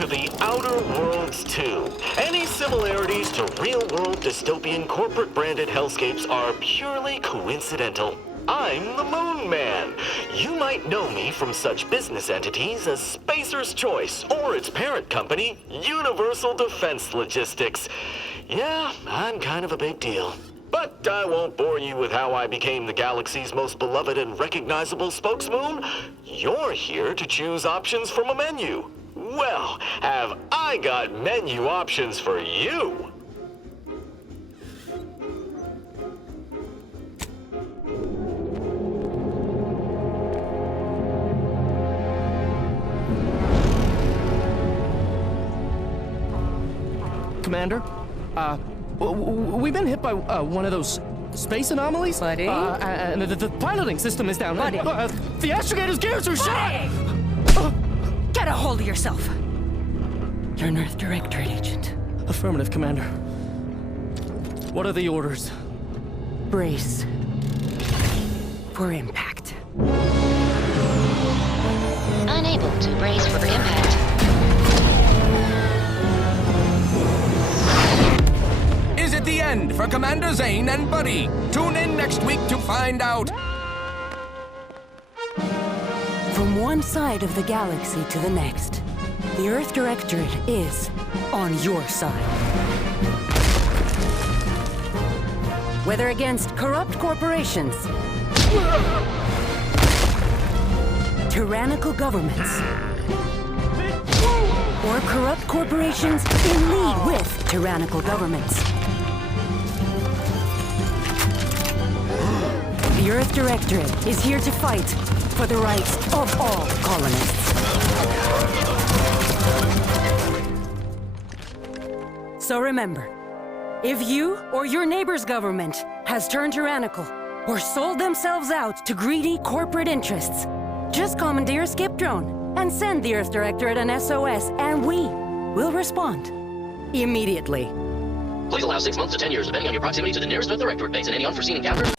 to the Outer Worlds 2. Any similarities to real-world dystopian corporate-branded hellscapes are purely coincidental. I'm the Moon Man. You might know me from such business entities as Spacer's Choice or its parent company, Universal Defense Logistics. Yeah, I'm kind of a big deal. But I won't bore you with how I became the galaxy's most beloved and recognizable spokesmoon. You're here to choose options from a menu. Well, have I got menu options for you? Commander, we've been hit by one of those space anomalies. Buddy? And the piloting system is down. Buddy? The astrogator's gears are shot! Get a hold of yourself! You're an Earth Directorate agent. Affirmative, Commander. What are the orders? Brace for impact. Unable to brace for impact. Is it the end for Commander Zane and Buddy? Tune in next week to find out. From one side of the galaxy to the next, the Earth Directorate is on your side. Whether against corrupt corporations, tyrannical governments, or corrupt corporations in league with tyrannical governments, the Earth Directorate is here to fight for the rights of all colonists. So remember, if you or your neighbor's government has turned tyrannical or sold themselves out to greedy corporate interests, just commandeer a skip drone and send the Earth Directorate an SOS, and we will respond immediately. Please allow 6 months to 10 years, depending on your proximity to the nearest Earth Directorate base and any unforeseen encounters.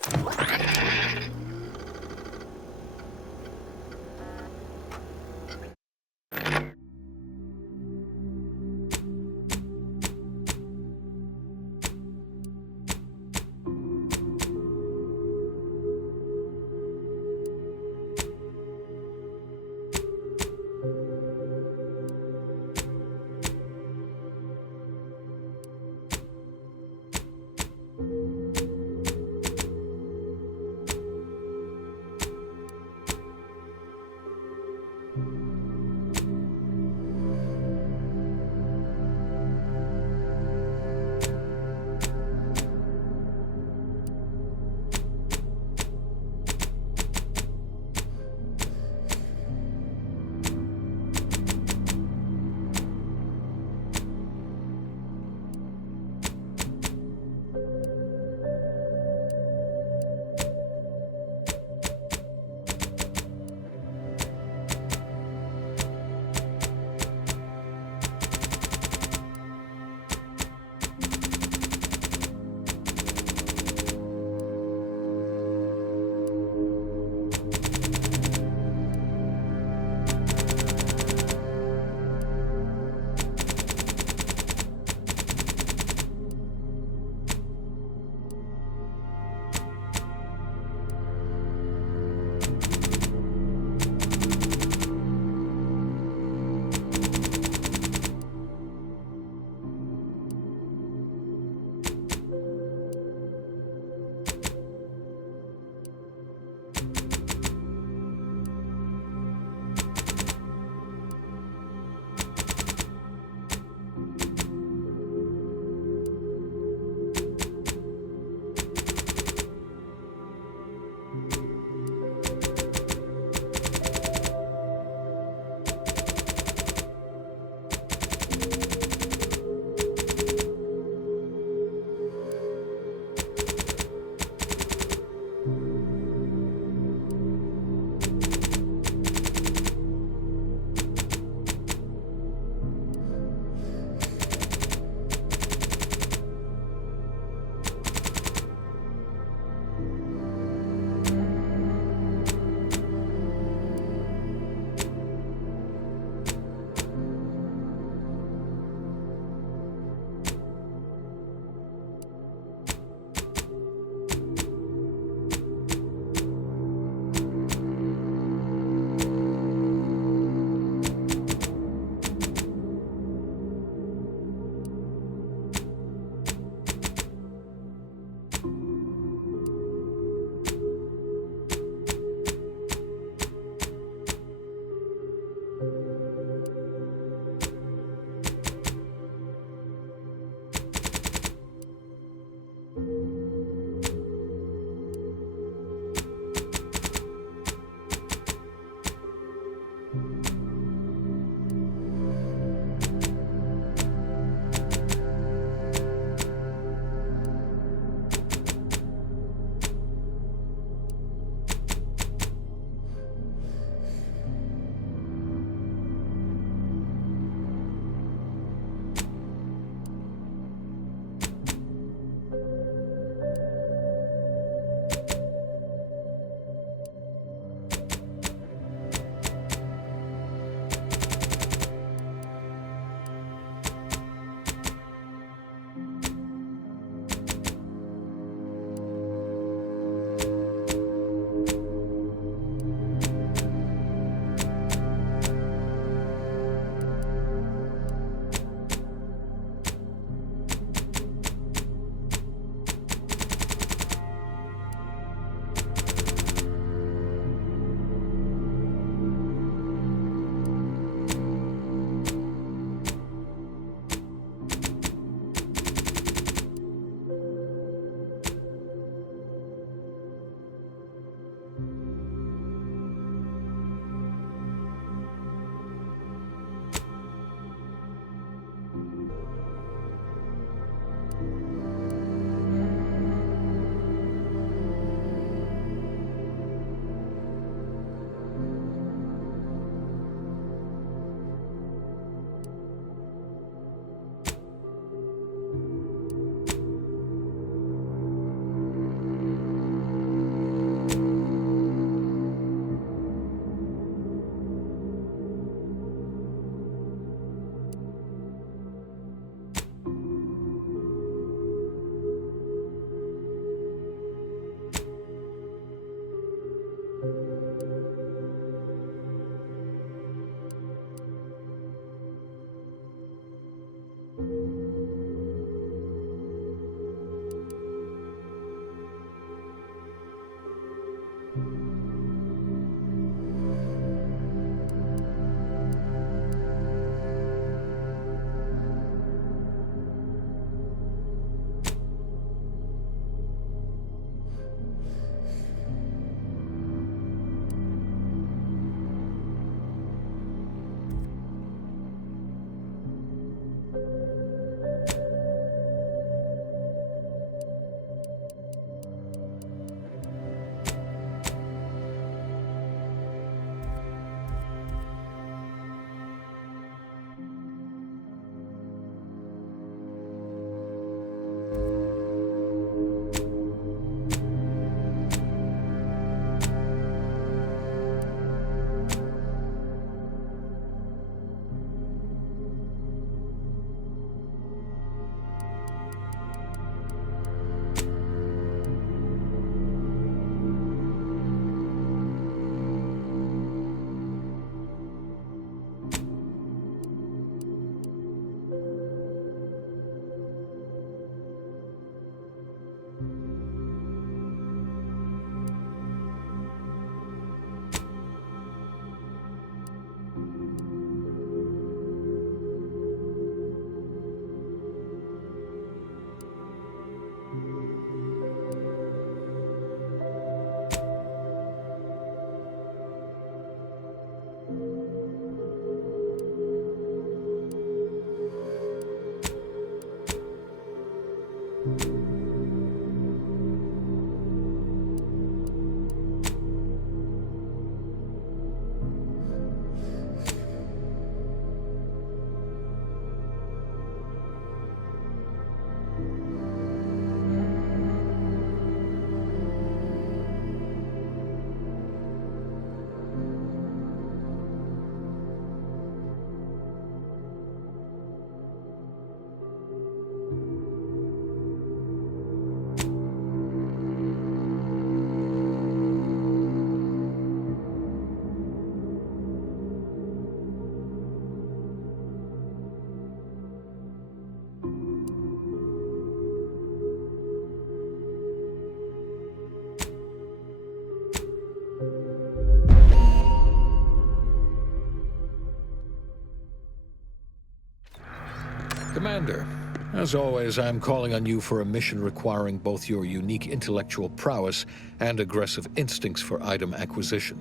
Commander, as always, I'm calling on you for a mission requiring both your unique intellectual prowess and aggressive instincts for item acquisition.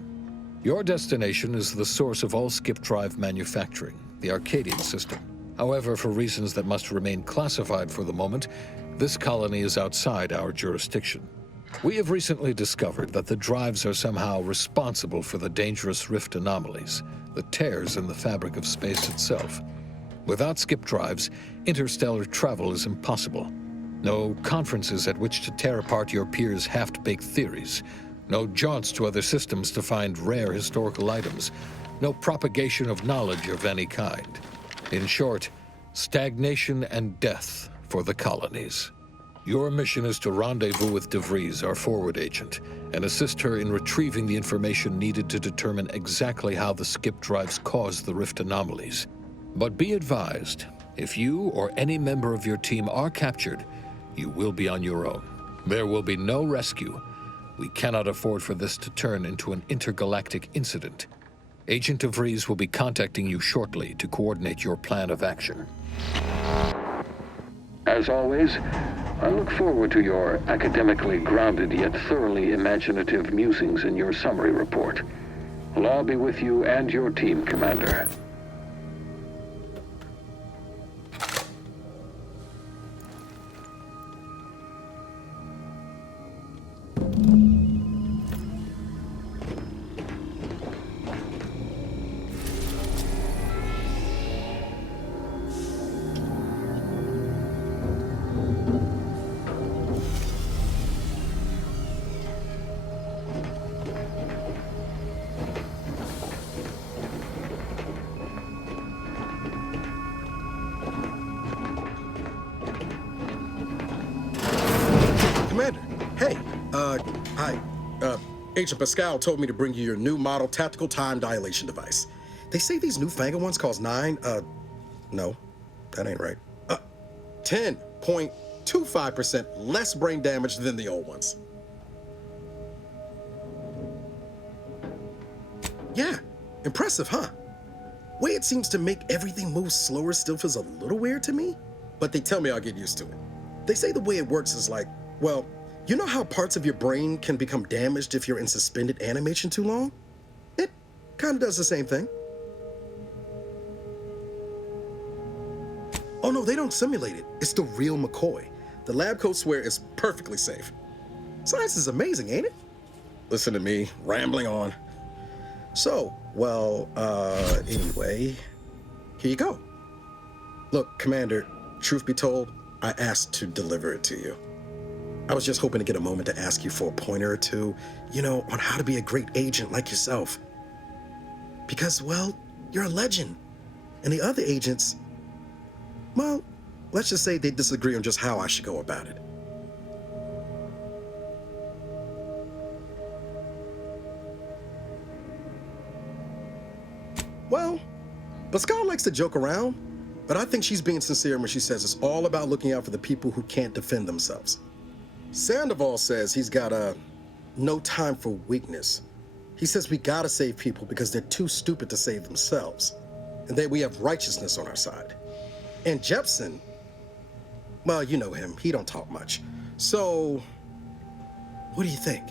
Your destination is the source of all skip drive manufacturing, the Arcadian system. However, for reasons that must remain classified for the moment, this colony is outside our jurisdiction. We have recently discovered that the drives are somehow responsible for the dangerous rift anomalies, the tears in the fabric of space itself. Without skip drives, interstellar travel is impossible. No conferences at which to tear apart your peers' half-baked theories. No jaunts to other systems to find rare historical items. No propagation of knowledge of any kind. In short, stagnation and death for the colonies. Your mission is to rendezvous with DeVries, our forward agent, and assist her in retrieving the information needed to determine exactly how the skip drives caused the rift anomalies. But be advised, if you or any member of your team are captured, you will be on your own. There will be no rescue. We cannot afford for this to turn into an intergalactic incident. Agent DeVries will be contacting you shortly to coordinate your plan of action. As always, I look forward to your academically grounded yet thoroughly imaginative musings in your summary report. I'll all be with you and your team, Commander. Commander, hey, hi. Agent Pascal told me to bring you your new model tactical time dilation device. They say these newfangled ones cause no, that ain't right. 10.25% less brain damage than the old ones. Yeah, impressive, huh? Way it seems to make everything move slower still feels a little weird to me, but they tell me I'll get used to it. They say the way it works is like, well, you know how parts of your brain can become damaged if you're in suspended animation too long? It kind of does the same thing. Oh no, they don't simulate it. It's the real McCoy. The lab coats swear it's perfectly safe. Science is amazing, ain't it? Listen to me, rambling on. So, well, anyway, here you go. Look, Commander, truth be told, I asked to deliver it to you. I was just hoping to get a moment to ask you for a pointer or two, you know, on how to be a great agent like yourself. Because, well, you're a legend. And the other agents, well, let's just say they disagree on just how I should go about it. Well, Pascal likes to joke around, but I think she's being sincere when she says it's all about looking out for the people who can't defend themselves. Sandoval says he's got no time for weakness. He says we gotta save people because they're too stupid to save themselves, and that we have righteousness on our side. And Jepson, well, you know him, he don't talk much. So, what do you think?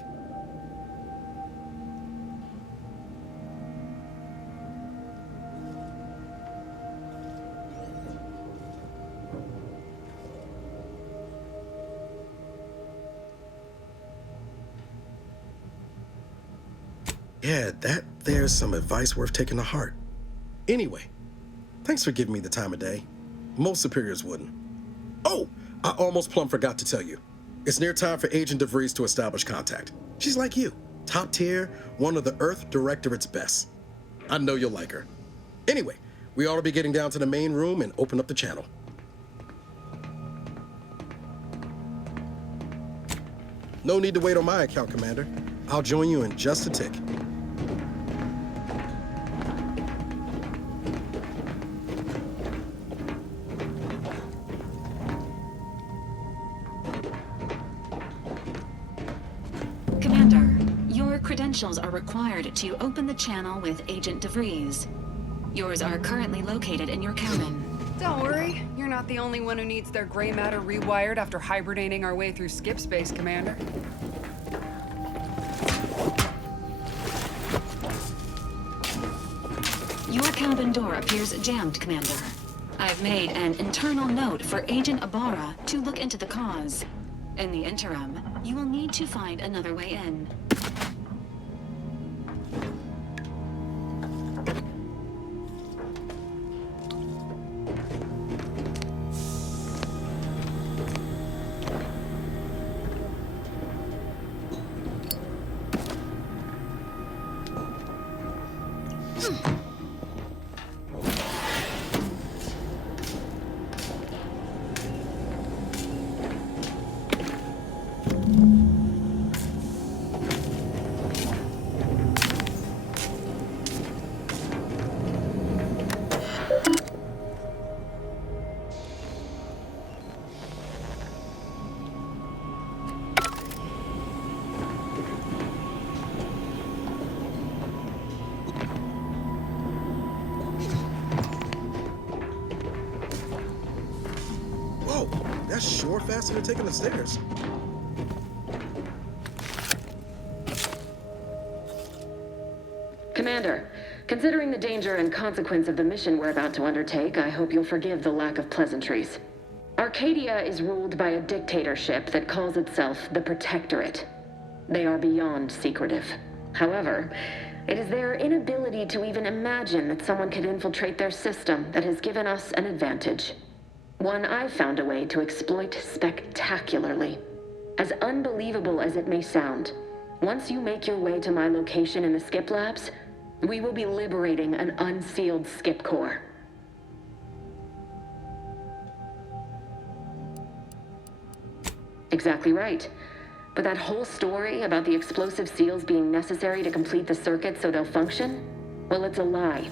Yeah, there's some advice worth taking to heart. Anyway, thanks for giving me the time of day. Most superiors wouldn't. Oh, I almost plumb forgot to tell you. It's near time for Agent DeVries to establish contact. She's like you, top tier, one of the Earth Directorate's best. I know you'll like her. Anyway, we ought to be getting down to the main room and open up the channel. No need to wait on my account, Commander. I'll join you in just a tick. Commander, your credentials are required to open the channel with Agent DeVries. Yours are currently located in your cabin. Don't worry, you're not the only one who needs their gray matter rewired after hibernating our way through skip space, Commander. Your cabin door appears jammed, Commander. I've made an internal note for Agent Ibarra to look into the cause. In the interim, you will need to find another way in. That's sure faster than taking the stairs. Commander, considering the danger and consequence of the mission we're about to undertake, I hope you'll forgive the lack of pleasantries. Arcadia is ruled by a dictatorship that calls itself the Protectorate. They are beyond secretive. However, it is their inability to even imagine that someone could infiltrate their system that has given us an advantage. One I've found a way to exploit spectacularly. As unbelievable as it may sound, once you make your way to my location in the Skip Labs, we will be liberating an unsealed Skip core. Exactly right. But that whole story about the explosive seals being necessary to complete the circuit so they'll function? Well, it's a lie.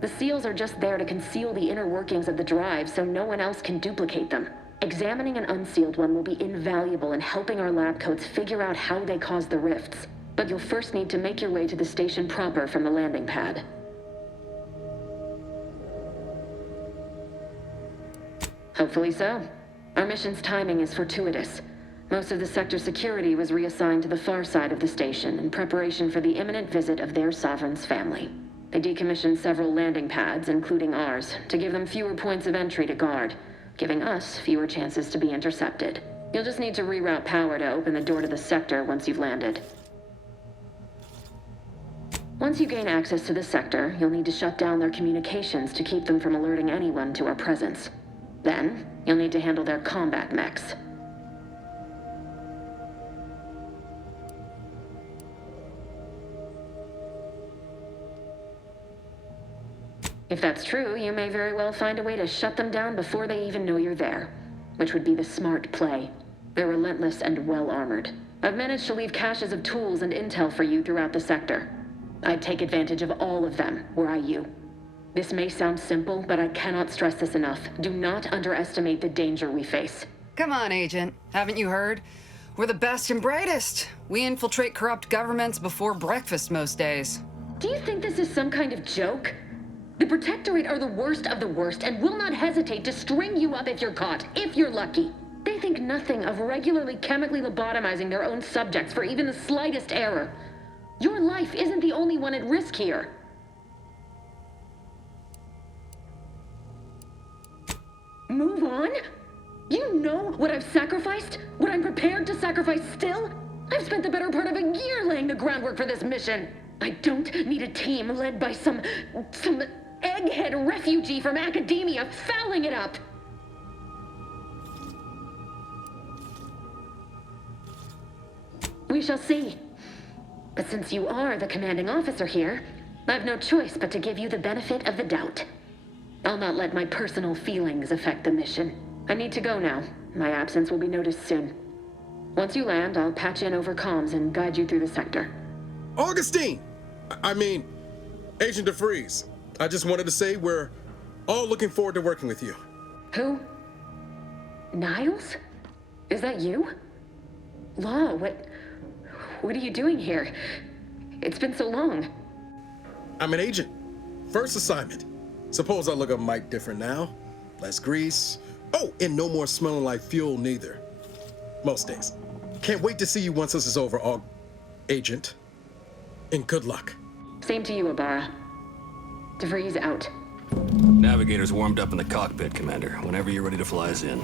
The seals are just there to conceal the inner workings of the drive so no one else can duplicate them. Examining an unsealed one will be invaluable in helping our lab coats figure out how they cause the rifts. But you'll first need to make your way to the station proper from the landing pad. Hopefully so. Our mission's timing is fortuitous. Most of the sector security was reassigned to the far side of the station in preparation for the imminent visit of their sovereign's family. They decommissioned several landing pads, including ours, to give them fewer points of entry to guard, giving us fewer chances to be intercepted. You'll just need to reroute power to open the door to the sector once you've landed. Once you gain access to the sector, you'll need to shut down their communications to keep them from alerting anyone to our presence. Then, you'll need to handle their combat mechs. If that's true, you may very well find a way to shut them down before they even know you're there, which would be the smart play. They're relentless and well-armored. I've managed to leave caches of tools and intel for you throughout the sector. I'd take advantage of all of them, were I you. This may sound simple, but I cannot stress this enough. Do not underestimate the danger we face. Come on, Agent. Haven't you heard? We're the best and brightest. We infiltrate corrupt governments before breakfast most days. Do you think this is some kind of joke? The Protectorate are the worst of the worst and will not hesitate to string you up if you're caught, if you're lucky. They think nothing of regularly chemically lobotomizing their own subjects for even the slightest error. Your life isn't the only one at risk here. Move on? You know what I've sacrificed? What I'm prepared to sacrifice still? I've spent the better part of a year laying the groundwork for this mission. I don't need a team led by some egghead refugee from academia fouling it up. We shall see. But since you are the commanding officer here, I've no choice but to give you the benefit of the doubt. I'll not let my personal feelings affect the mission. I need to go now. My absence will be noticed soon. Once you land, I'll patch in over comms and guide you through the sector. Augustine! I mean, Agent DeFreeze. I just wanted to say we're all looking forward to working with you. Who? Niles? Is that you? Law, what are you doing here? It's been so long. I'm an agent. First assignment. Suppose I look a mite different now. Less grease. Oh, and no more smelling like fuel neither. Most days. Can't wait to see you once this is over, Agent. And good luck. Same to you, Abara. DeVries out. Navigator's warmed up in the cockpit, Commander. Whenever you're ready to fly us in.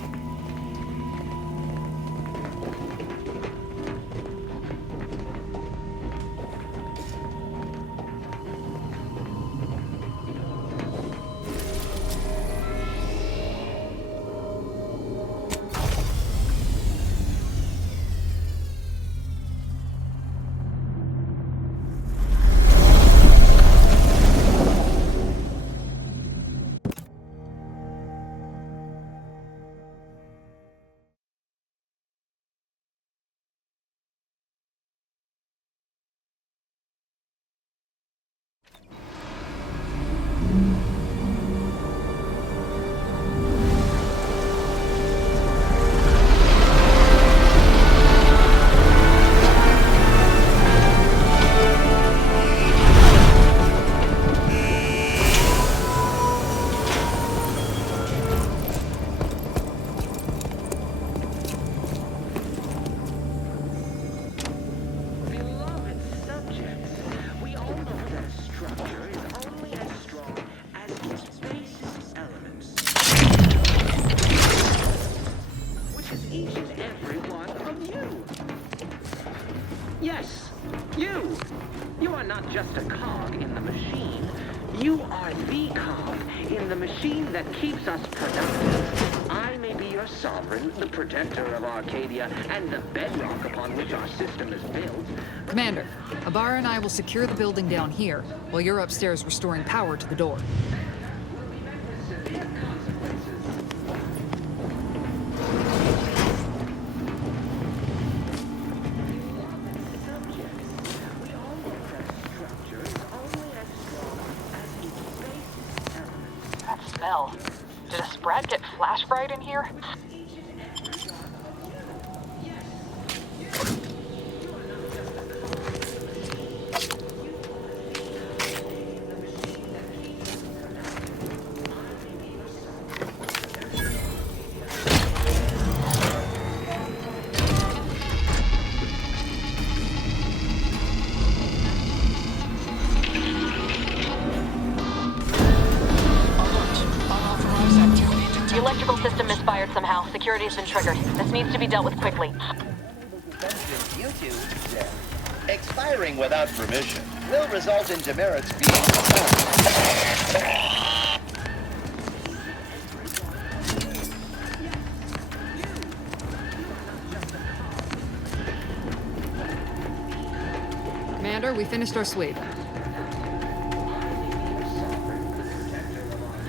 Just a cog in the machine. You are the cog in the machine that keeps us productive. I may be your sovereign, the protector of Arcadia, and the bedrock upon which our system is built. Commander, Abara and I will secure the building down here, while you're upstairs restoring power to the door. Did a spread get flash fried in here? Somehow, security has been triggered. This needs to be dealt with quickly. Expiring without permission will result in demerits being Commander, we finished our sweep.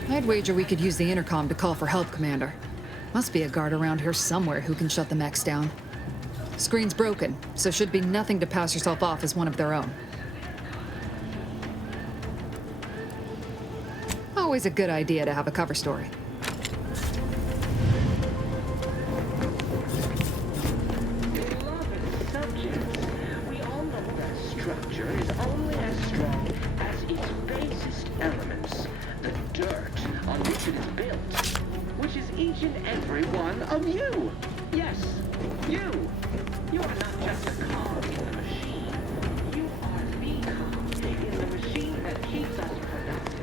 I'd wager we could use the intercom to call for help, Commander. Must be a guard around here somewhere who can shut the mechs down. Screen's broken, so should be nothing to pass yourself off as one of their own. Always a good idea to have a cover story. We all know that structure is only as strong as its basest elements, the dirt on which it is built. Which is each and every one of you. Yes, you. You are not just a cog in the machine. You are the cog in the machine that keeps us productive.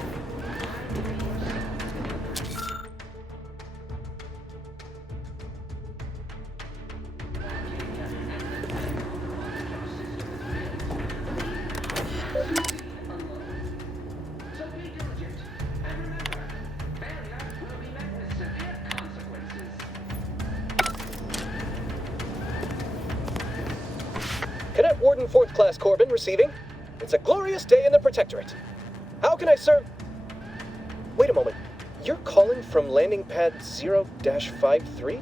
Cadet Warden 4th Class Corbin receiving. It's a glorious day in the Protectorate. How can I serve? Wait a moment. You're calling from landing pad 0-53?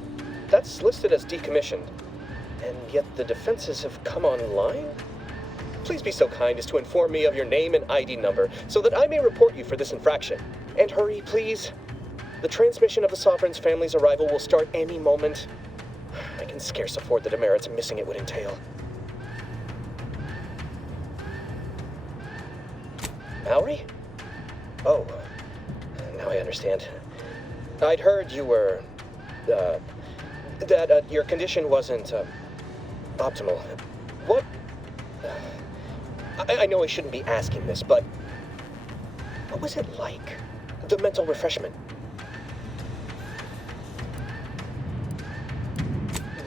That's listed as decommissioned. And yet the defenses have come online? Please be so kind as to inform me of your name and ID number so that I may report you for this infraction. And hurry, please. The transmission of the Sovereign's family's arrival will start any moment. I can scarce afford the demerits missing it would entail. Mallory? Oh, now I understand. I'd heard you were, that your condition wasn't, optimal. What? I know I shouldn't be asking this, but what was it like? The mental refreshment?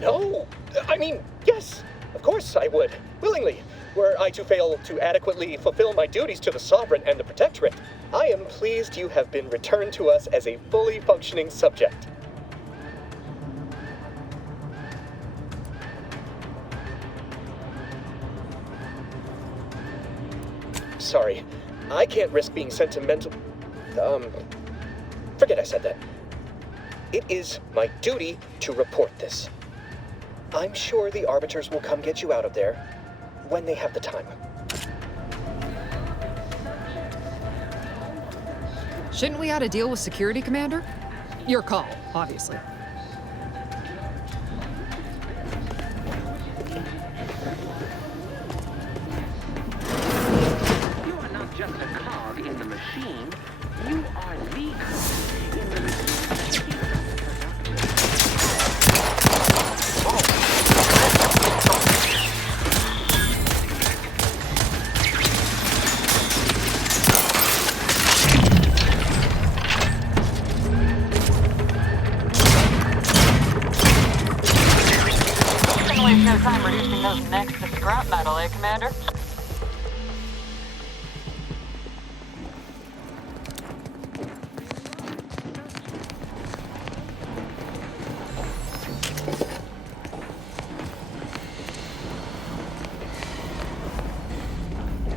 No! I mean, yes! Of course I would. Willingly. Were I to fail to adequately fulfill my duties to the Sovereign and the Protectorate, I am pleased you have been returned to us as a fully functioning subject. Sorry, I can't risk being sentimental. Forget I said that. It is my duty to report this. I'm sure the Arbiters will come get you out of there when they have the time. Shouldn't we ought to deal with security, Commander? Your call, obviously. You are not just a cog in the machine. You are the cog in the machine. No time reducing those necks to scrap metal, eh, Commander?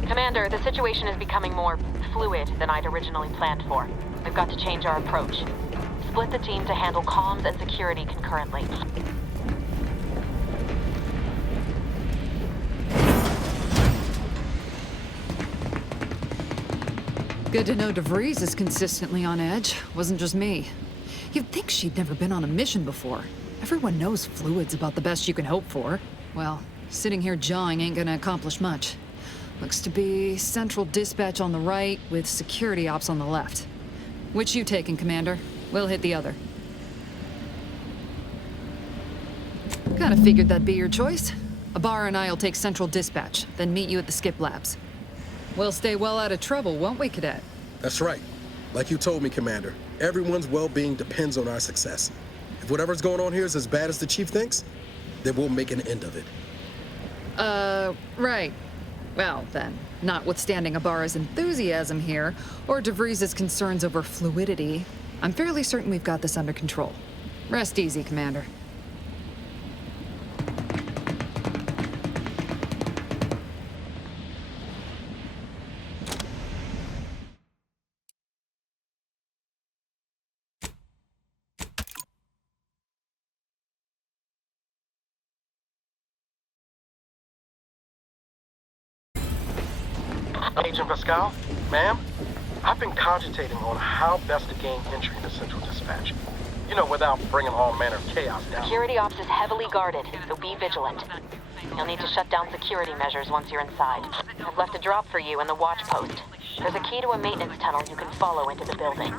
Commander, the situation is becoming more fluid than I'd originally planned for. We've got to change our approach. Split the team to handle comms and security concurrently. Good to know DeVries is consistently on edge. Wasn't just me. You'd think she'd never been on a mission before. Everyone knows fluid's about the best you can hope for. Well, sitting here jawing ain't gonna accomplish much. Looks to be central dispatch on the right with security ops on the left. Which you taking, Commander? We'll hit the other. Kinda figured that'd be your choice. Ibarra and I'll take central dispatch, then meet you at the skip labs. We'll stay well out of trouble, won't we, Cadet? That's right. Like you told me, Commander, everyone's well-being depends on our success. If whatever's going on here is as bad as the Chief thinks, then we'll make an end of it. Right. Well, then, notwithstanding Ibarra's enthusiasm here, or DeVries' concerns over fluidity, I'm fairly certain we've got this under control. Rest easy, Commander. Agent Pascal, ma'am, I've been cogitating on how best to gain entry into Central Dispatch. You know, without bringing all manner of chaos down. Security ops is heavily guarded, so be vigilant. You'll need to shut down security measures once you're inside. I've left a drop for you in the watch post. There's a key to a maintenance tunnel you can follow into the building.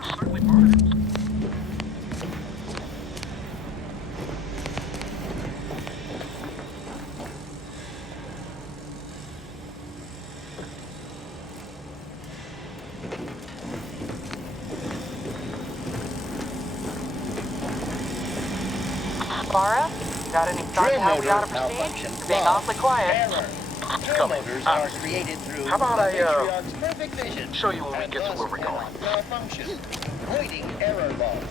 Ibarra, got any thoughts how we ought to proceed? You're being awfully quiet. Drill motors are created through How about Matriarch's perfect vision. show you when we get to where we're going? Function. Avoiding error log.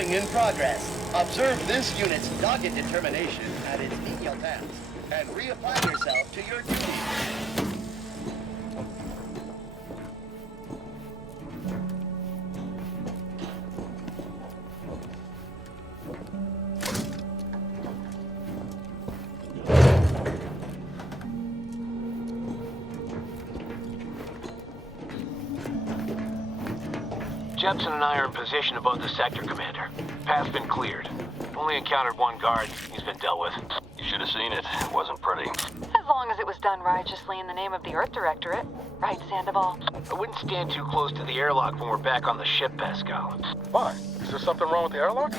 Refueling in progress. Observe this unit's dogged determination at its menial task, and reapply yourself to your duties. Jepson and I are in position above the sector, Commander. Path's been cleared. Only encountered one guard. He's been dealt with. You should have seen it. It wasn't pretty. As long as it was done righteously in the name of the Earth Directorate. Right, Sandoval? I wouldn't stand too close to the airlock when we're back on the ship, Pascal. Why? Is there something wrong with the airlock?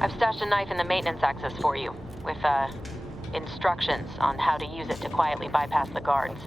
I've stashed a knife in the maintenance access for you, with, instructions on how to use it to quietly bypass the guards.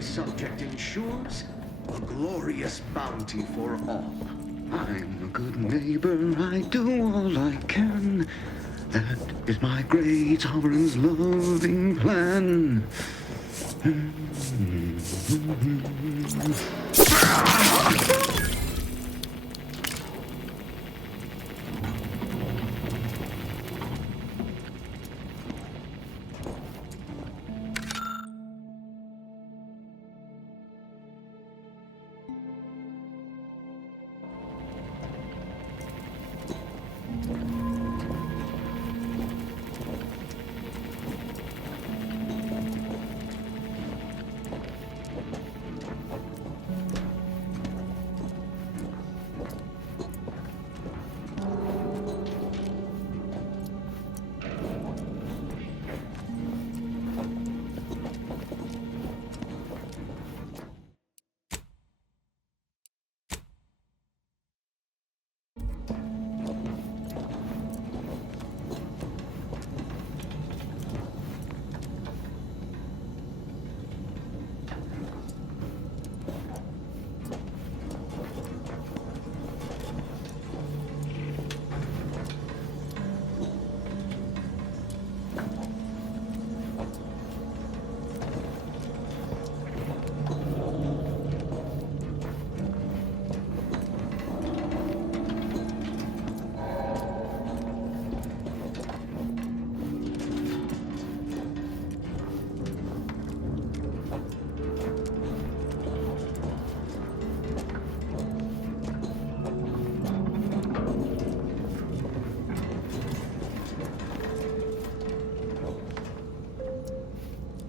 Subject ensures a glorious bounty for all. I'm a good neighbor, I do all I can. That is my great sovereign's loving plan.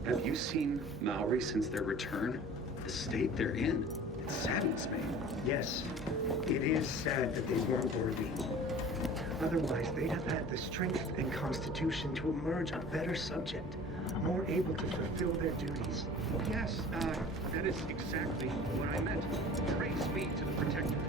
Have you seen Maori since their return? The state they're in, it saddens me. Yes, it is sad that they weren't worthy. Otherwise, they'd have had the strength and constitution to emerge a better subject, more able to fulfill their duties. Yes, that is exactly what I meant. Trace me to the Protectorate.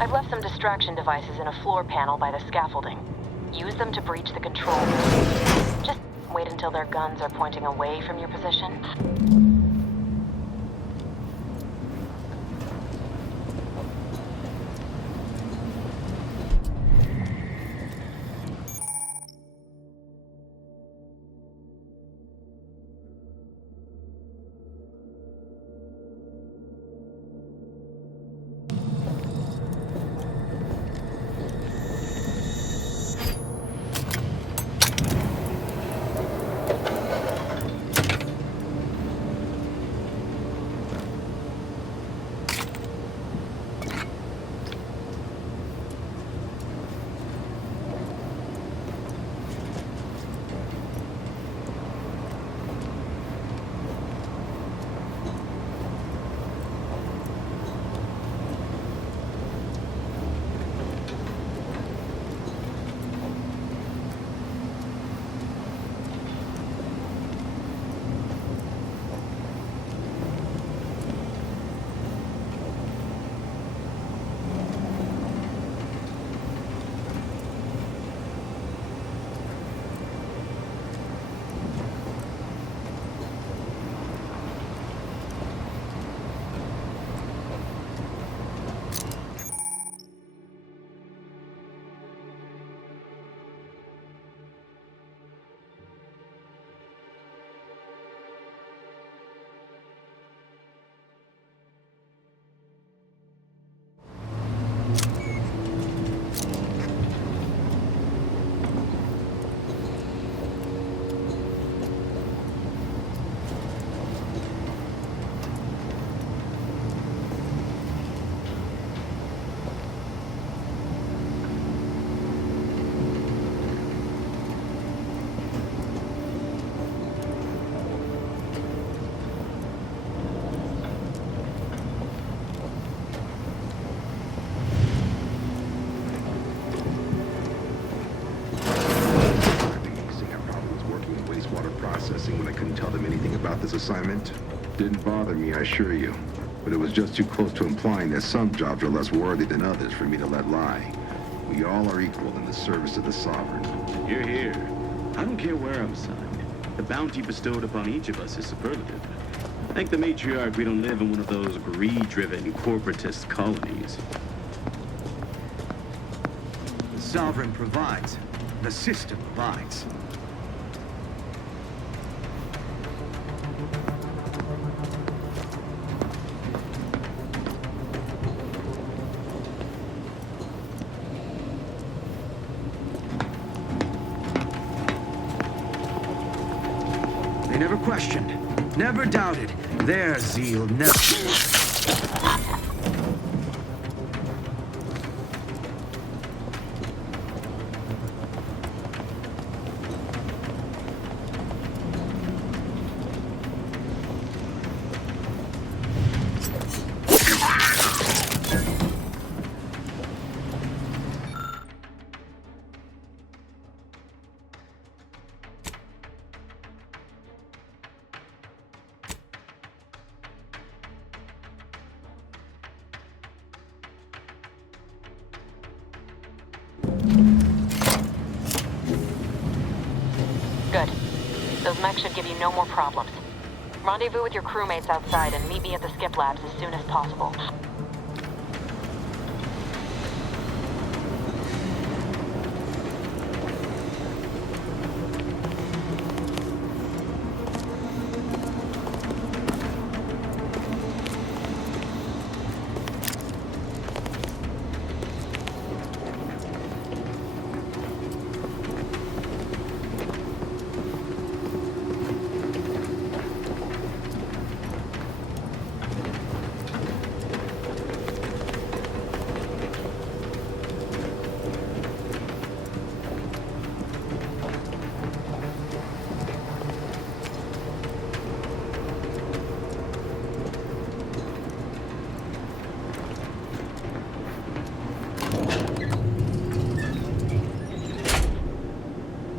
I've left some distraction devices in a floor panel by the scaffolding. Use them to breach the control room. Just wait until their guns are pointing away from your position. This assignment didn't bother me, I assure you. But it was just too close to implying that some jobs are less worthy than others for me to let lie. We all are equal in the service of the Sovereign. You're here. I don't care where I'm assigned. The bounty bestowed upon each of us is superlative. Thank the matriarch we don't live in one of those greed-driven corporatist colonies. The Sovereign provides. The system abides. They never questioned, never doubted. Their zeal never... Good. Those mechs should give you no more problems. Rendezvous with your crewmates outside and meet me at the skip labs as soon as possible.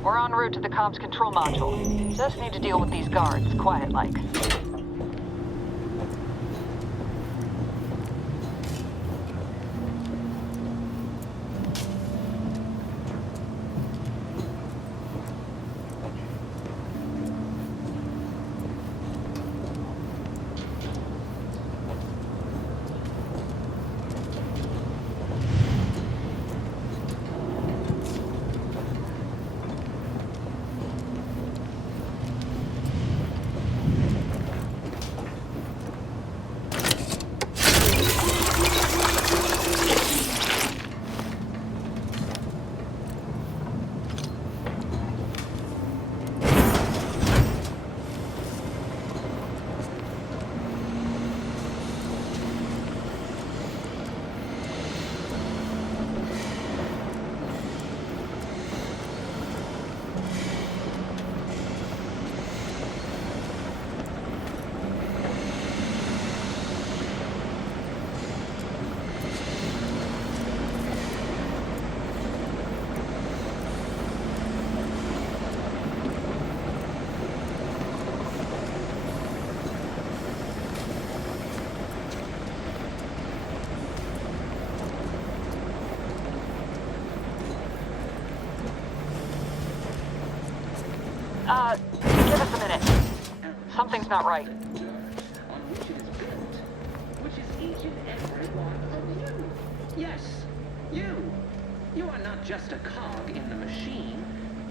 We're en route to the comms control module. Just need to deal with these guards, quiet-like. Something's not right. On which it is built, which is each and every one of you. Yes, you. You are not just a cog in the machine.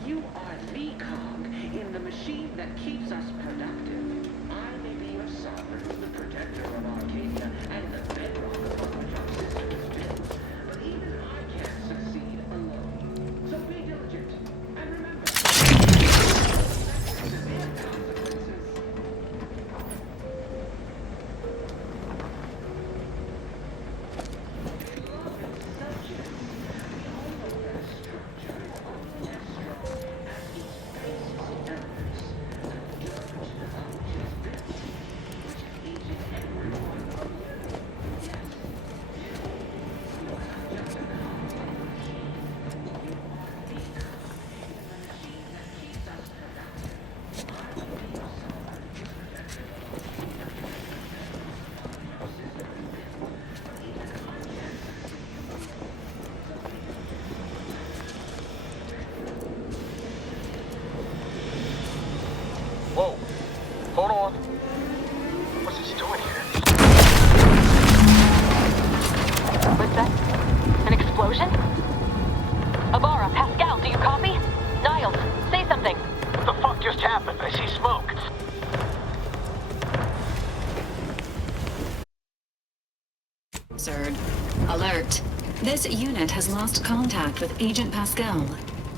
You are the cog in the machine that keeps us productive. I may be your sovereign, the protector of Arcadia, and the bedrock upon which our system is built. But even I can't succeed alone. So be diligent, and remember, severe consequences. Whoa. Hold on. What's this doing here? What's that? An explosion? Abara, Pascal, do you copy? Niles, say something. What the fuck just happened? I see smoke. Zerd. Alert. This unit has lost contact with Agent Pascal.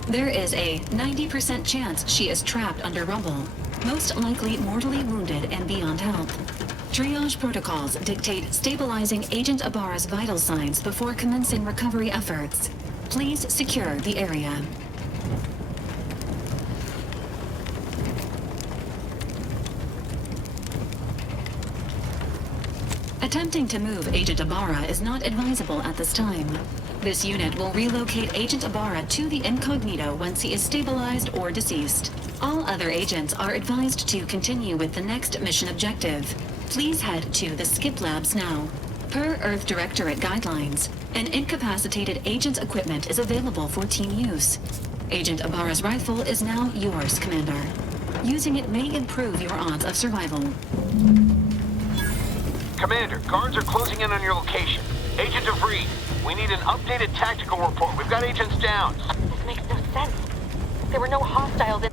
There is a 90% chance she is trapped under rubble, most likely mortally wounded and beyond help. Triage protocols dictate stabilizing Agent Abara's vital signs before commencing recovery efforts. Please secure the area. Attempting to move Agent Abara is not advisable at this time. This unit will relocate Agent Abara to the incognito once he is stabilized or deceased. All other agents are advised to continue with the next mission objective. Please head to the Skip Labs now. Per Earth Directorate guidelines, an incapacitated agent's equipment is available for team use. Agent Abara's rifle is now yours, Commander. Using it may improve your odds of survival. Commander, guards are closing in on your location. Agent DeVries, we need an updated tactical report. We've got agents down. This makes no sense. There were no hostiles in...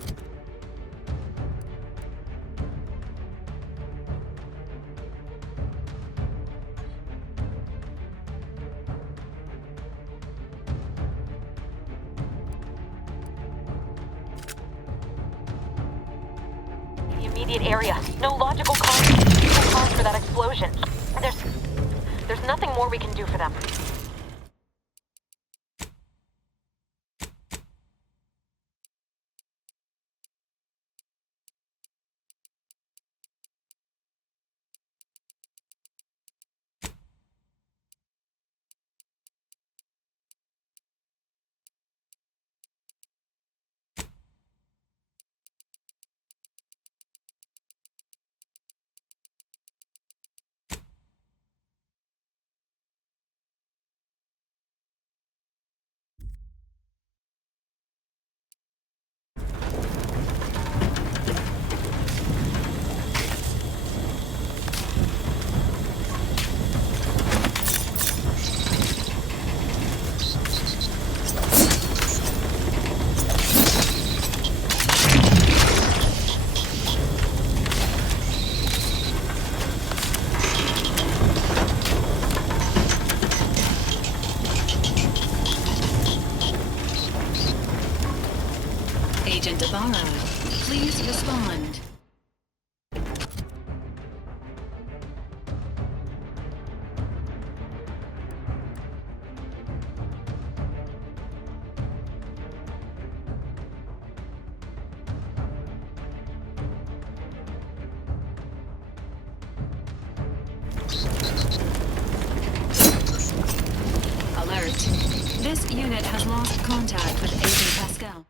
the immediate area. No logical cause for that explosion. There's nothing more we can do for them. Agent Abara, please respond. Alert. This unit has lost contact with Agent Pascal.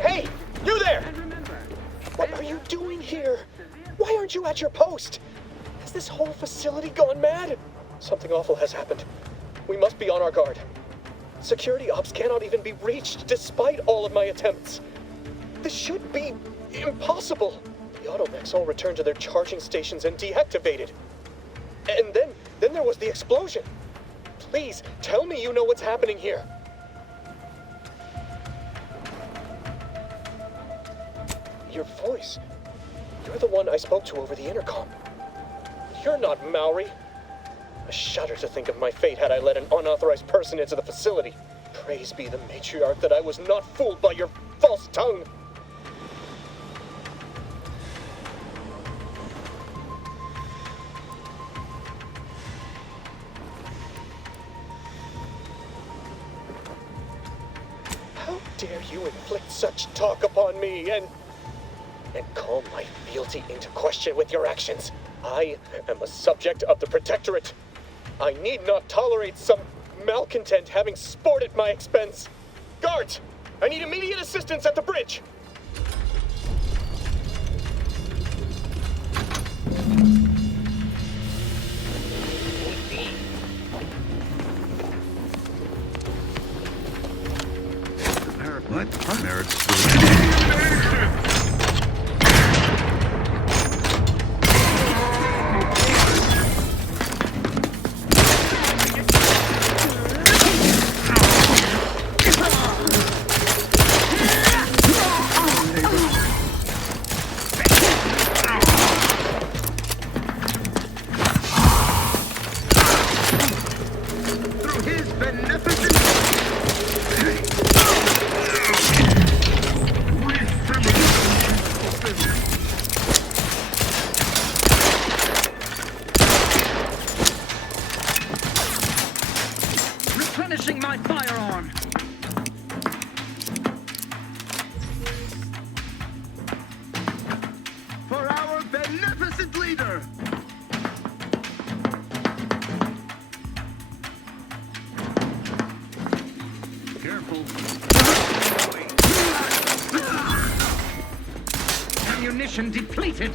Hey, you there! What are you doing here? Why aren't you at your post? Has this whole facility gone mad? Something awful has happened. We must be on our guard. Security ops cannot even be reached despite all of my attempts. This should be impossible. The automechs all returned to their charging stations and deactivated. And then there was the explosion. Please, tell me you know what's happening here. Your voice. You're the one I spoke to over the intercom. You're not Maori. I shudder to think of my fate had I let an unauthorized person into the facility. Praise be the matriarch that I was not fooled by your false tongue. How dare you inflict such talk upon me and call my fealty into question with your actions? I am a subject of the Protectorate. I need not tolerate some malcontent having sport at my expense. Guards, I need immediate assistance at the bridge. What? Merrick's replenishing my firearm. For our beneficent leader. careful. Ammunition depleted.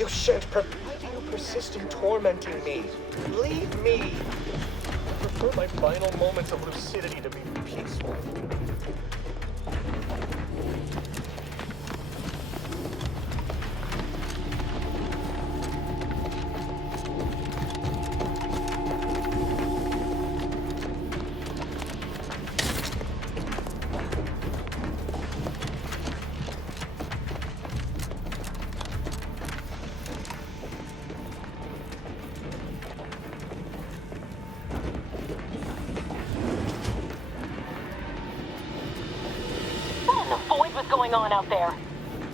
You shan't why do you persist in tormenting me? Leave me! I prefer my final moments of lucidity to be peaceful. Going on out there?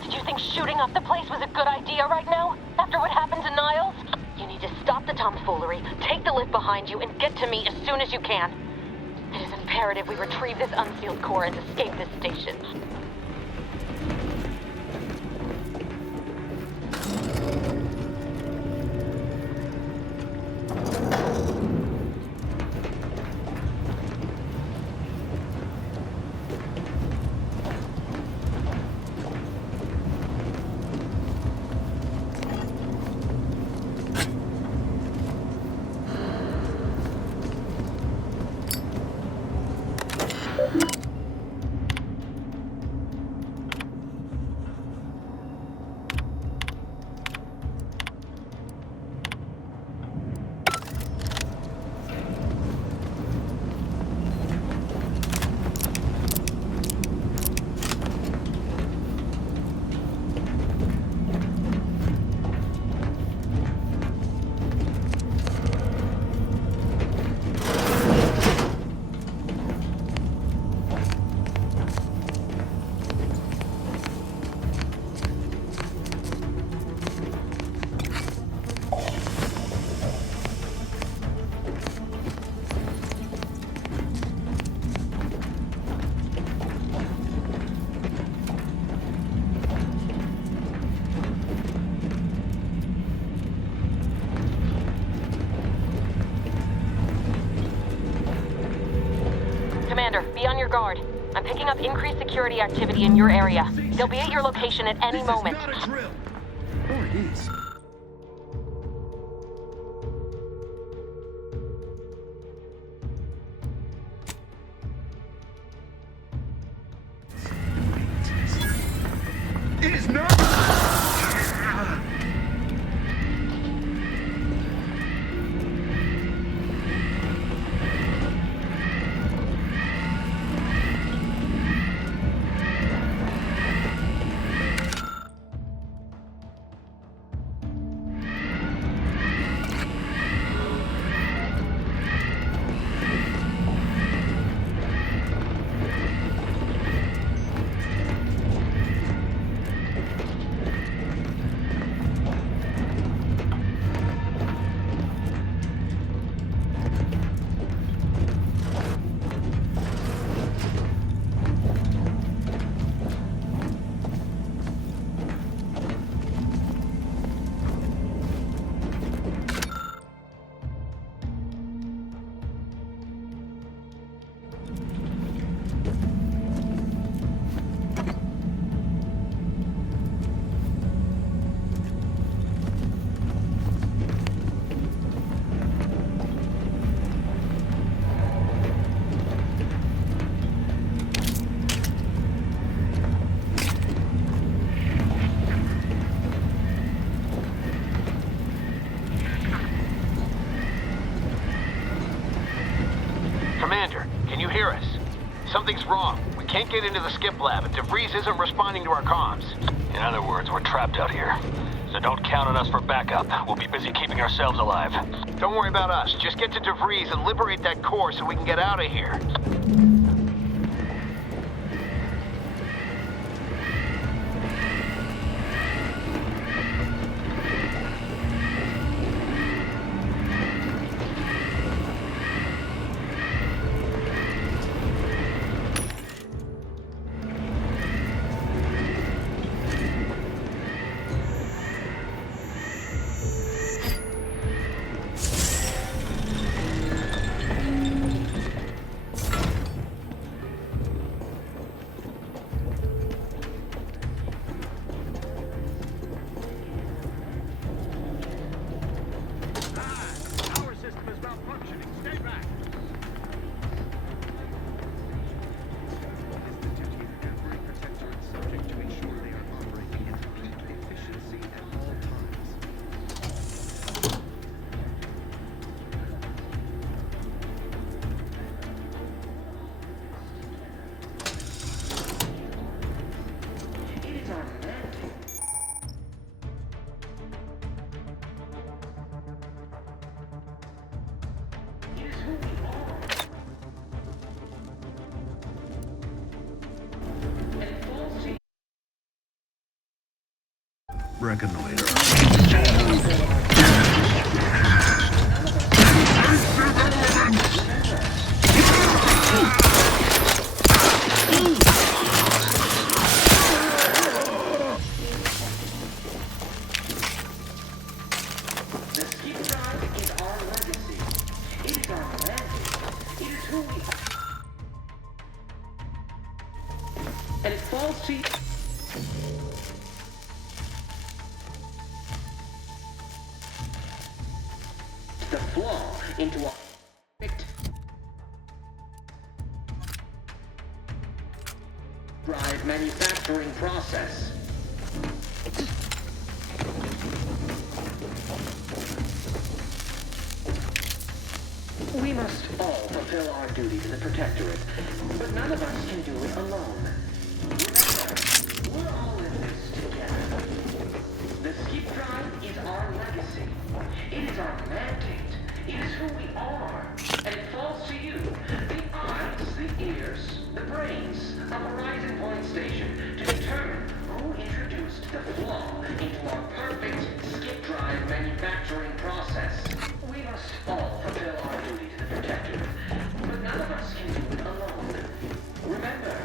Did you think shooting up the place was a good idea right now? After what happened to Niles? You need to stop the tomfoolery, take the lift behind you, and get to me as soon as you can. It is imperative we retrieve this unsealed core and escape this station. Commander, be on your guard. I'm picking up increased security activity in your area. They'll be at your location at any moment. Not a drill. Or it is. It is not. Commander, can you hear us? Something's wrong. We can't get into the skip lab, and DeVries isn't responding to our comms. In other words, we're trapped out here. So don't count on us for backup. We'll be busy keeping ourselves alive. Don't worry about us. Just get to DeVries and liberate that core so we can get out of here. Reconnoiter. And it falls to you. The flaw into a perfect drive manufacturing process. We must all fulfill our duty to the Protectorate, but none of us can do it alone. Remember, we're all in this together. The skip drive is our legacy. It is our mandate. It is who we are. And it falls to you, the eyes, the ears, the brains of Horizon Point Station to determine who introduced the flaw into our perfect skip drive manufacturing process. We must all fulfill our duty to the Protectorate, but none of us can do it alone. Remember,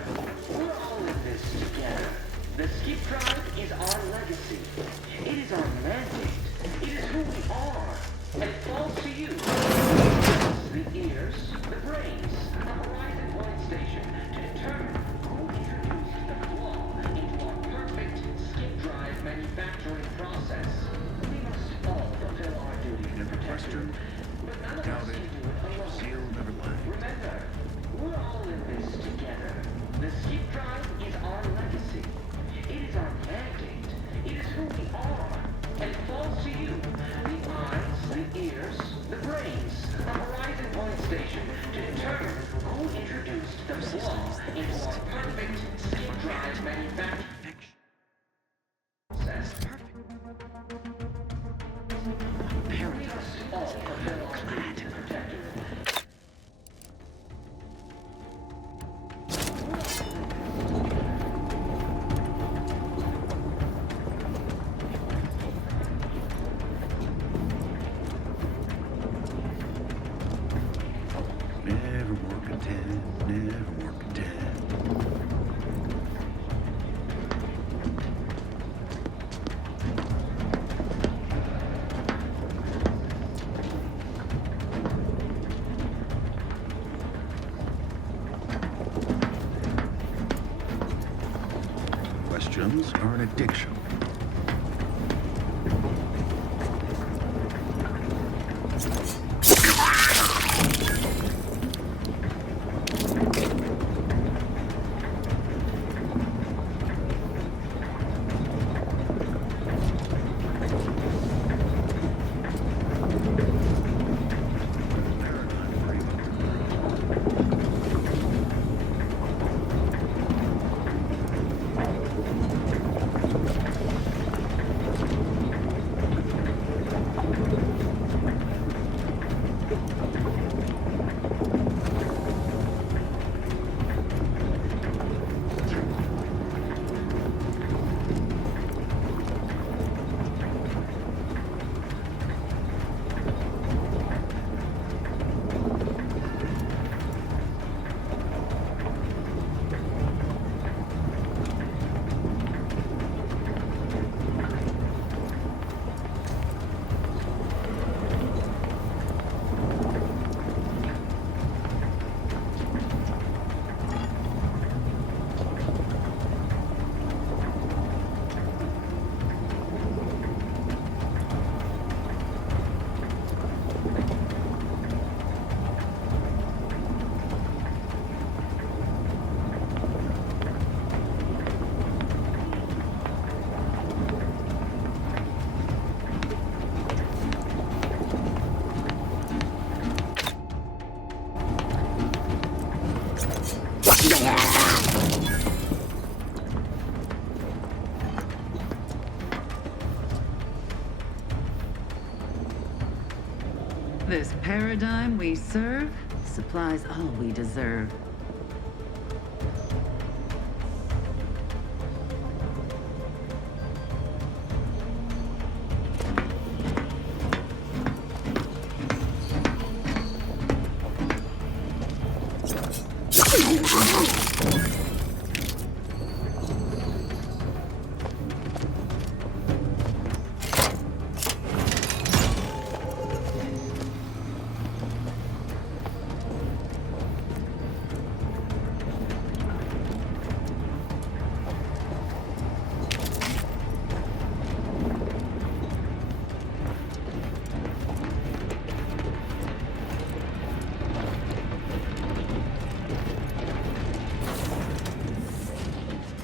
we're all in this together. The skip drive is our legacy. It is our mandate. It is who we are. And it falls to you. The ears, the brains of Horizon Point Station. The skip drive is our legacy. It is our mandate. It is who we are. And it falls to you, the eyes, the ears, the brains of Horizon Point Station to determine who introduced the flaw into our perfect skip drive manufacturing process. We must all fulfill our duty to protect her. Never more content, never more content. Questions are an addiction. This paradigm we serve supplies all we deserve.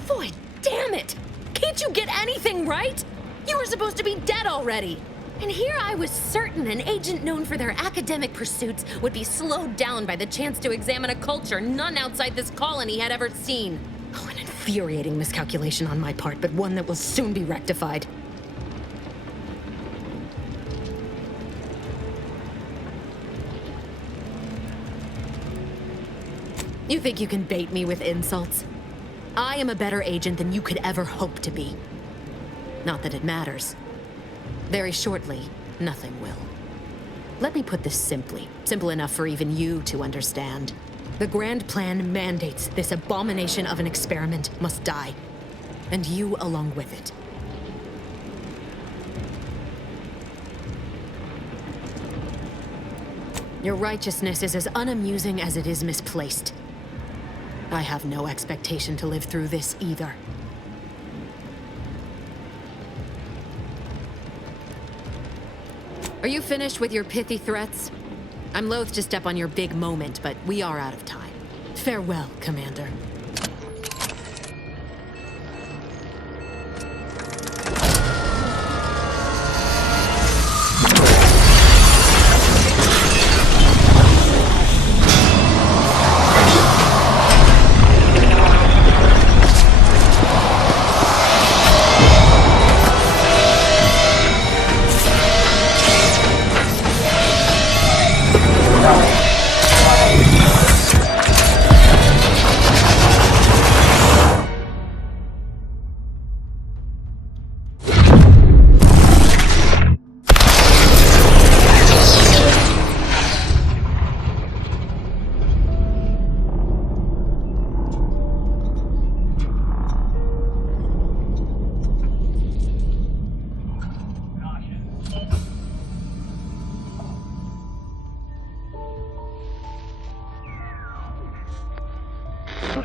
Boy, damn it! Can't you get anything right? You were supposed to be dead already. And here I was certain an agent known for their academic pursuits would be slowed down by the chance to examine a culture none outside this colony had ever seen. Oh, an infuriating miscalculation on my part, but one that will soon be rectified. You think you can bait me with insults? I am a better agent than you could ever hope to be. Not that it matters. Very shortly, nothing will. Let me put this simply, simple enough for even you to understand. The Grand Plan mandates this abomination of an experiment must die, and you along with it. Your righteousness is as unamusing as it is misplaced. I have no expectation to live through this either. Are you finished with your pithy threats? I'm loath to step on your big moment, but we are out of time. Farewell, Commander.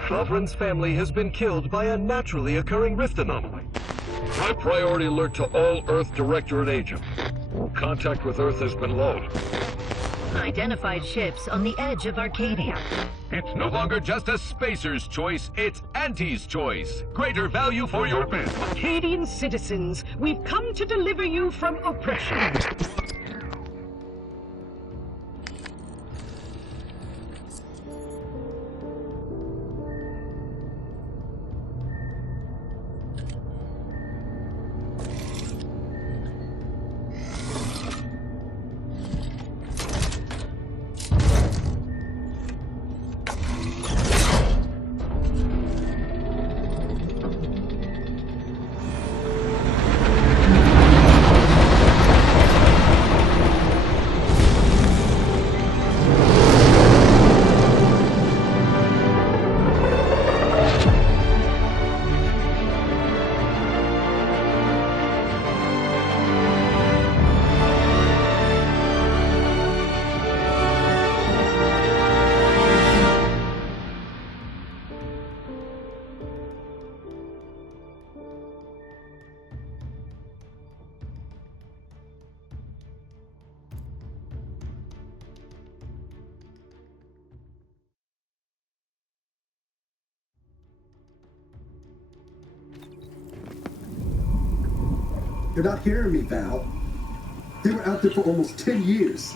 Sovereign's family has been killed by a naturally occurring rift anomaly. High priority alert to all Earth Directorate agents. Contact with Earth has been low. Identified ships on the edge of Arcadia. It's no longer just a spacer's choice, it's Auntie's choice. Greater value for your men. Arcadian citizens, we've come to deliver you from oppression. You're not hearing me, Val. They were out there for almost 10 years.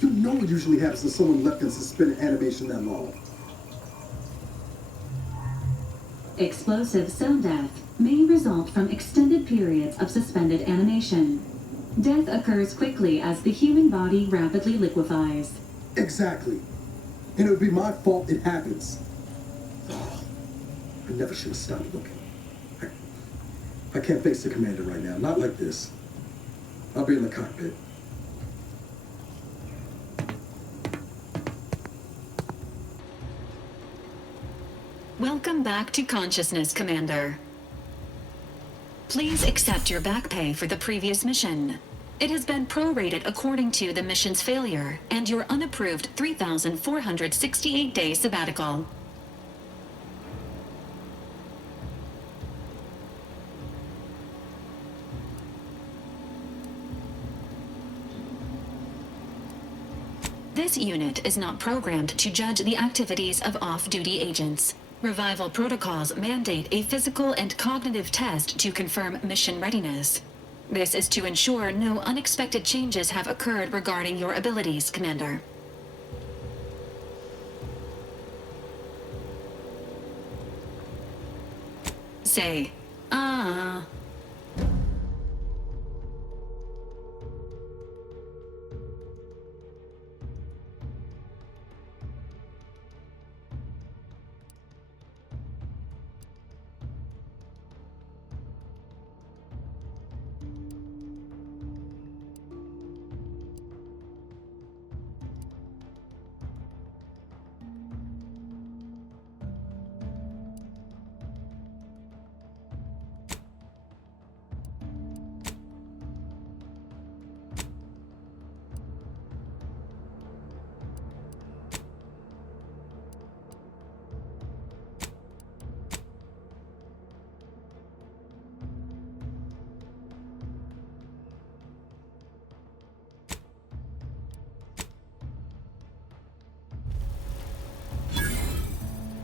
You know what usually happens when someone left in suspended animation that long. Explosive cell death may result from extended periods of suspended animation. Death occurs quickly as the human body rapidly liquefies. Exactly. And it would be my fault it happens. Oh, I never should have stopped looking. I can't face the commander right now. Not like this. I'll be in the cockpit. Welcome back to consciousness, Commander. Please accept your back pay for the previous mission. It has been prorated according to the mission's failure and your unapproved 3,468-day sabbatical. This unit is not programmed to judge the activities of off-duty agents. Revival protocols mandate a physical and cognitive test to confirm mission readiness. This is to ensure no unexpected changes have occurred regarding your abilities, Commander. Say,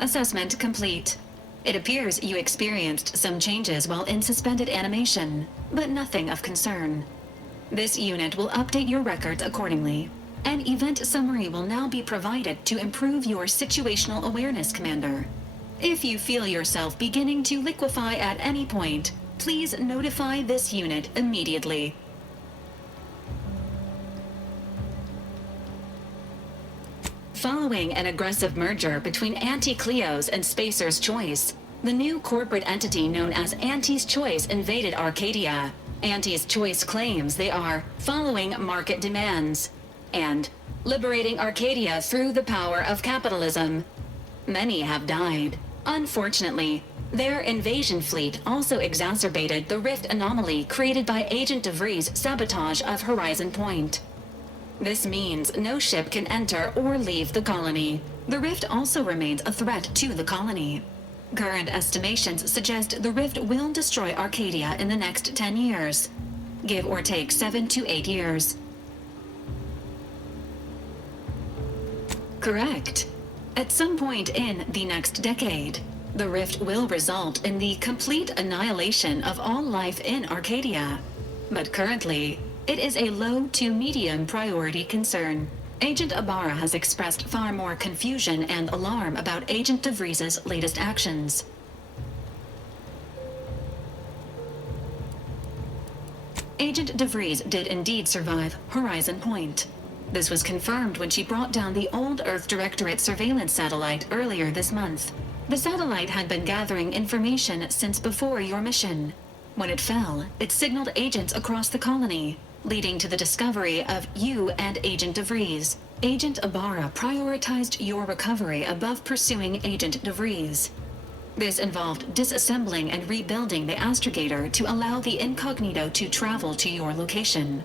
Assessment complete. It appears you experienced some changes while in suspended animation, but nothing of concern. This unit will update your records accordingly. An event summary will now be provided to improve your situational awareness, Commander. If you feel yourself beginning to liquefy at any point, please notify this unit immediately. Following an aggressive merger between Anti-Cleos and Spacer's Choice, the new corporate entity known as Auntie's Choice invaded Arcadia. Auntie's Choice claims they are following market demands and liberating Arcadia through the power of capitalism. Many have died. Unfortunately, their invasion fleet also exacerbated the rift anomaly created by Agent DeVries' sabotage of Horizon Point. This means no ship can enter or leave the colony. The rift also remains a threat to the colony. Current estimations suggest the rift will destroy Arcadia in the next 10 years. Give or take 7 to 8 years. Correct. At some point in the next decade, the rift will result in the complete annihilation of all life in Arcadia. But currently, it is a low to medium priority concern. Agent Ibarra has expressed far more confusion and alarm about Agent DeVries' latest actions. Agent DeVries did indeed survive Horizon Point. This was confirmed when she brought down the old Earth Directorate surveillance satellite earlier this month. The satellite had been gathering information since before your mission. When it fell, it signaled agents across the colony, leading to the discovery of you and Agent DeVries. Agent Ibarra prioritized your recovery above pursuing Agent DeVries. This involved disassembling and rebuilding the astrogator to allow the incognito to travel to your location.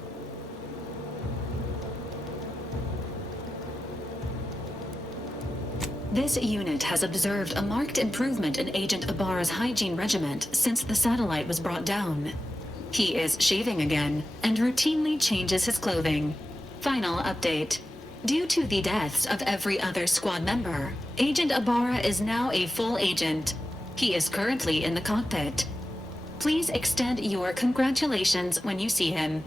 This unit has observed a marked improvement in Agent Ibarra's hygiene regimen since the satellite was brought down. He is shaving again and routinely changes his clothing. Final update. Due to the deaths of every other squad member, Agent Ibarra is now a full agent. He is currently in the cockpit. Please extend your congratulations when you see him.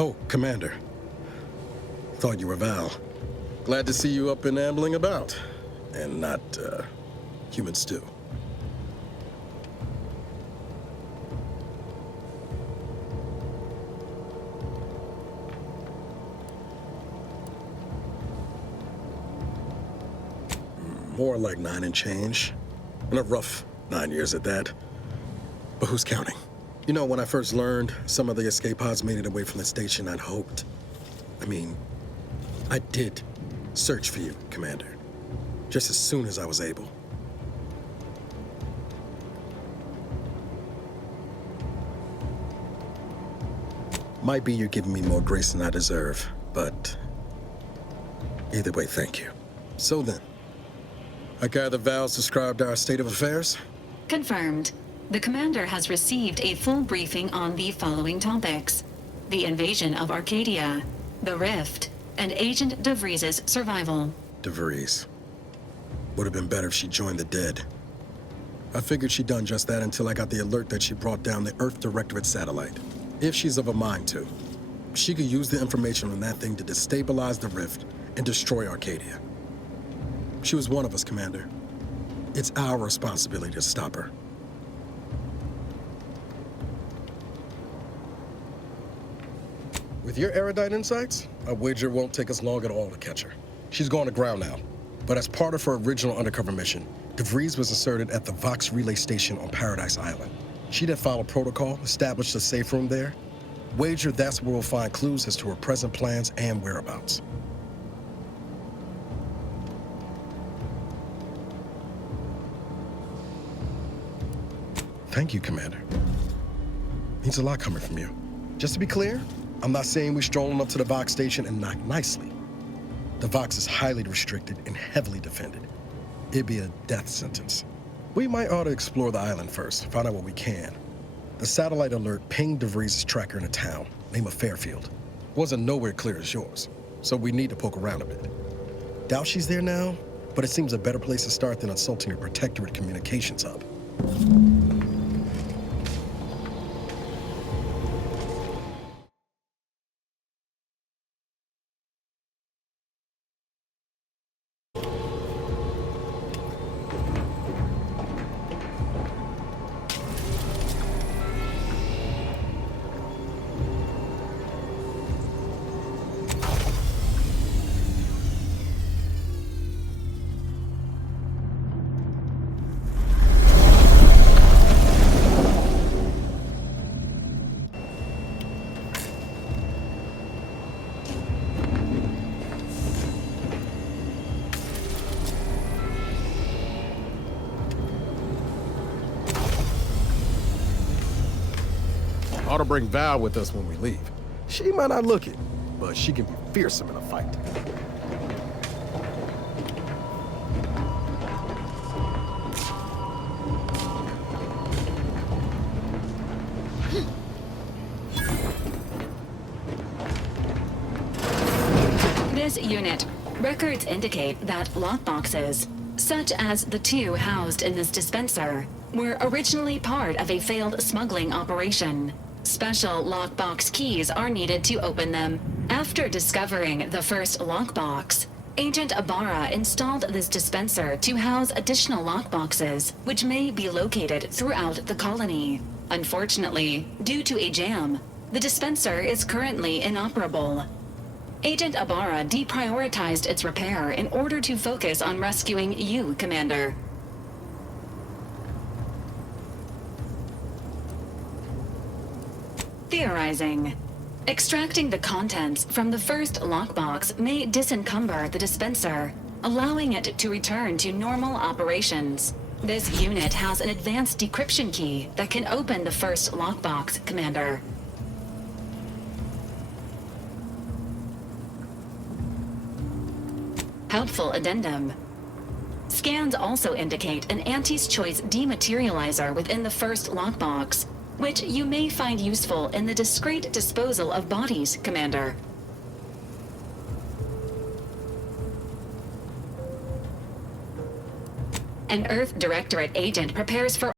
Oh, Commander. Thought you were Val. Glad to see you up and ambling about. And not, human stew. More like 9 and change. And a rough 9 years at that. But who's counting? You know, when I first learned some of the escape pods made it away from the station, I'd hoped. I did search for you, Commander. Just as soon as I was able. Might be you're giving me more grace than I deserve, but either way, thank you. So then, I gather Val's described our state of affairs? Confirmed. The commander has received a full briefing on the following topics: the invasion of Arcadia, the rift, and Agent DeVries' survival. DeVries. Would have been better if she joined the dead. I figured she'd done just that until I got the alert that she brought down the Earth Directorate satellite. If she's of a mind to, she could use the information on that thing to destabilize the rift and destroy Arcadia. She was one of us, Commander. It's our responsibility to stop her. With your erudite insights, I wager it won't take us long at all to catch her. She's gone to ground now. But as part of her original undercover mission, DeVries was inserted at the Vox Relay Station on Paradise Island. She'd have followed protocol, established a safe room there. Wager that's where we'll find clues as to her present plans and whereabouts. Thank you, Commander. Means a lot coming from you. Just to be clear, I'm not saying we strolling up to the Vox station and knock nicely. The Vox is highly restricted and heavily defended. It'd be a death sentence. We might ought to explore the island first, find out what we can. The satellite alert pinged DeVries' tracker in a town, name of Fairfield. Wasn't nowhere clear as yours, so we need to poke around a bit. Doubt she's there now, but it seems a better place to start than assaulting a Protectorate communications hub. Ought to bring Val with us when we leave. She might not look it, but she can be fearsome in a fight. This unit, records indicate that lockboxes, such as the two housed in this dispenser, were originally part of a failed smuggling operation. Special lockbox keys are needed to open them. After discovering the first lockbox, Agent Ibarra installed this dispenser to house additional lockboxes, which may be located throughout the colony. Unfortunately, due to a jam, the dispenser is currently inoperable. Agent Ibarra deprioritized its repair in order to focus on rescuing you, Commander. Theorizing. Extracting the contents from the first lockbox may disencumber the dispenser, allowing it to return to normal operations. This unit has an advanced decryption key that can open the first lockbox, Commander. Helpful addendum. Scans also indicate an Anti's Choice dematerializer within the first lockbox, which you may find useful in the discreet disposal of bodies, Commander. An Earth Directorate agent prepares for